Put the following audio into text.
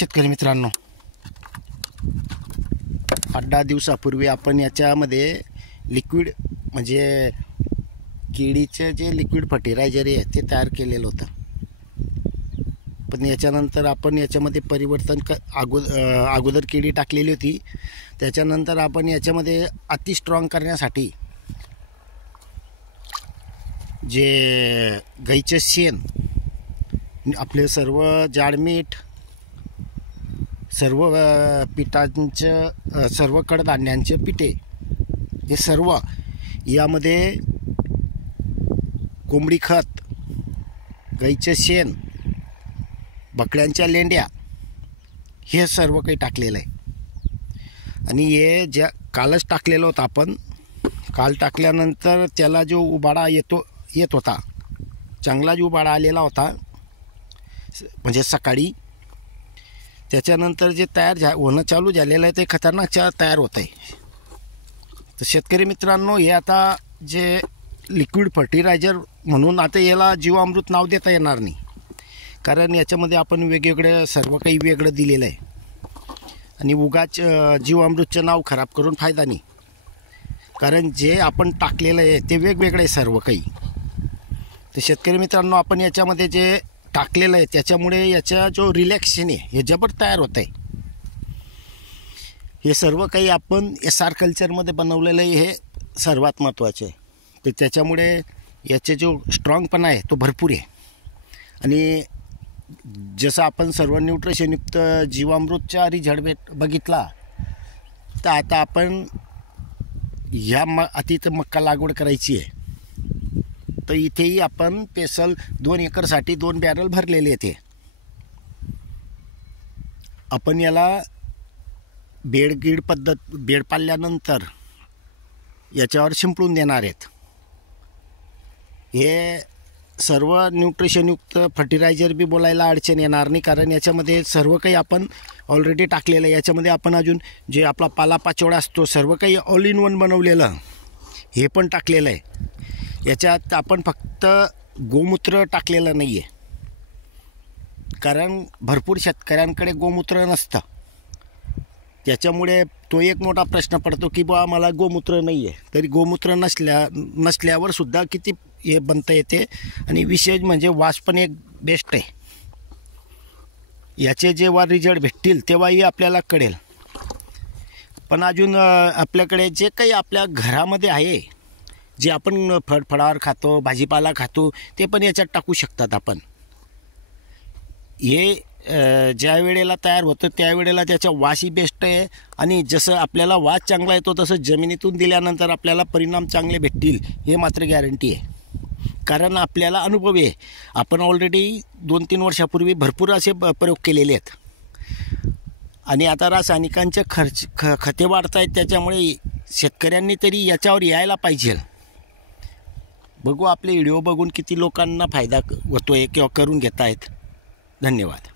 शेतकरी मित्रांनो, 8-10 दिवसापूर्वी आपण याच्यामध्ये लिक्विड म्हणजे केळीचे जे लिक्विड फर्टिलायझर आहे ते तयार केलेलं होतं. पण याच्यानंतर आपण याच्यामध्ये परिवर्तन अगोदर केळी टाकलेली होती. त्याच्यानंतर आपण याच्यामध्ये अति स्ट्रॉंग करण्यासाठी जे गाईचे शेण, आपले सर्व जाडमीठ, सर्व पिठांचं, सर्व कडधान्यांचे पिठे, हे सर्व यामध्ये कोंबडी खत, गाईचे शेण, बकड्यांच्या लेंड्या, हे सर्व काही टाकलेलं आहे. आणि हे ज्या कालच टाकलेलं होतं आपण, काल टाकल्यानंतर त्याला जो उबाडा येत होता, चांगला जो उबाडा आलेला होता म्हणजे सकाळी, त्याच्यानंतर जे होणं चालू झालेलं आहे ते खतरनाक तयार होत आहे. तर शेतकरी मित्रांनो, हे आता जे लिक्विड फर्टिलायझर म्हणून आता याला जीवामृत नाव देता येणार नाही, कारण याच्यामध्ये आपण वेगवेगळे सर्व काही वेगळं दिलेलं आहे. आणि उगाच जीवामृतचं नाव खराब करून फायदा नाही, कारण जे आपण टाकलेलं आहे ते वेगवेगळे आहे सर्व काही. तर शेतकरी मित्रांनो, आपण याच्यामध्ये जे टाकलेलं आहे त्याच्यामुळे याचा जो रिलॅक्सेशन आहे हे जबर तयार होत आहे. हे सर्व काही आपण SR कल्चरमध्ये बनवलेलं आहे, हे सर्वात महत्त्वाचे आहे. तर त्याच्यामुळे याचे जो स्ट्रॉंगपणा आहे तो भरपूर आहे. आणि जसं आपण सर्व न्यूट्रिशनयुक्त जीवामृतचा रिझल्ट बघितला, तर आता आपण अतिथं मक्का लागवड करायची आहे. तर इथेही आपण स्पेशल 2 एकरसाठी 2 बॅरल भरलेले येते. आपण याला बेड पाडल्यानंतर याच्यावर शिंपडून देणार आहेत. हे सर्व न्यूट्रिशनयुक्त फर्टिलायझर बी बोलायला अडचण येणार नाही, कारण याच्यामध्ये सर्व काही आपण ऑलरेडी टाकलेलं आहे. याच्यामध्ये आपण अजून जे आपला पालापाचोळा असतो सर्व काही ऑल इन वन बनवलेलं हे पण टाकलेलं आहे. याच्यात आपण फक्त गोमूत्र टाकलेलं नाही आहे, कारण भरपूर शेतकऱ्यांकडे गोमूत्र नसतं. त्याच्यामुळे तो एक मोठा प्रश्न पडतो की बा मला गोमूत्र नाही आहे. तरी गोमूत्र नसल्यावर सुद्धा किती हे बनता येते. आणि विशेष म्हणजे वास पण एक बेस्ट आहे. याचे जेव्हा रिझल्ट भेटतील तेव्हाही आपल्याला कळेल. पण अजून आपल्याकडे जे काही आपल्या घरामध्ये आहे, जे आपण फळावर खातो, भाजीपाला खातो, ते पण याच्यात टाकू शकतात आपण. हे ज्या वेळेला तयार होतं त्यावेळेला त्याचा वासही बेस्ट आहे. आणि जसं आपल्याला वास चांगला येतो तसं जमिनीतून दिल्यानंतर आपल्याला परिणाम चांगले भेटतील, हे मात्र गॅरंटी आहे. कारण आपल्याला अनुभव आहे. आपण ऑलरेडी 2-3 वर्षापूर्वी भरपूर असे प्रयोग केलेले आहेत. आणि आता रासायनिकांचे खते वाढत आहेत, त्याच्यामुळे शेतकऱ्यांनी तरी याच्यावर यायला पाहिजे. बघू आपले व्हिडिओ बघून किती लोकांना फायदा होतो आहे किंवा करून घेत आहेत. धन्यवाद.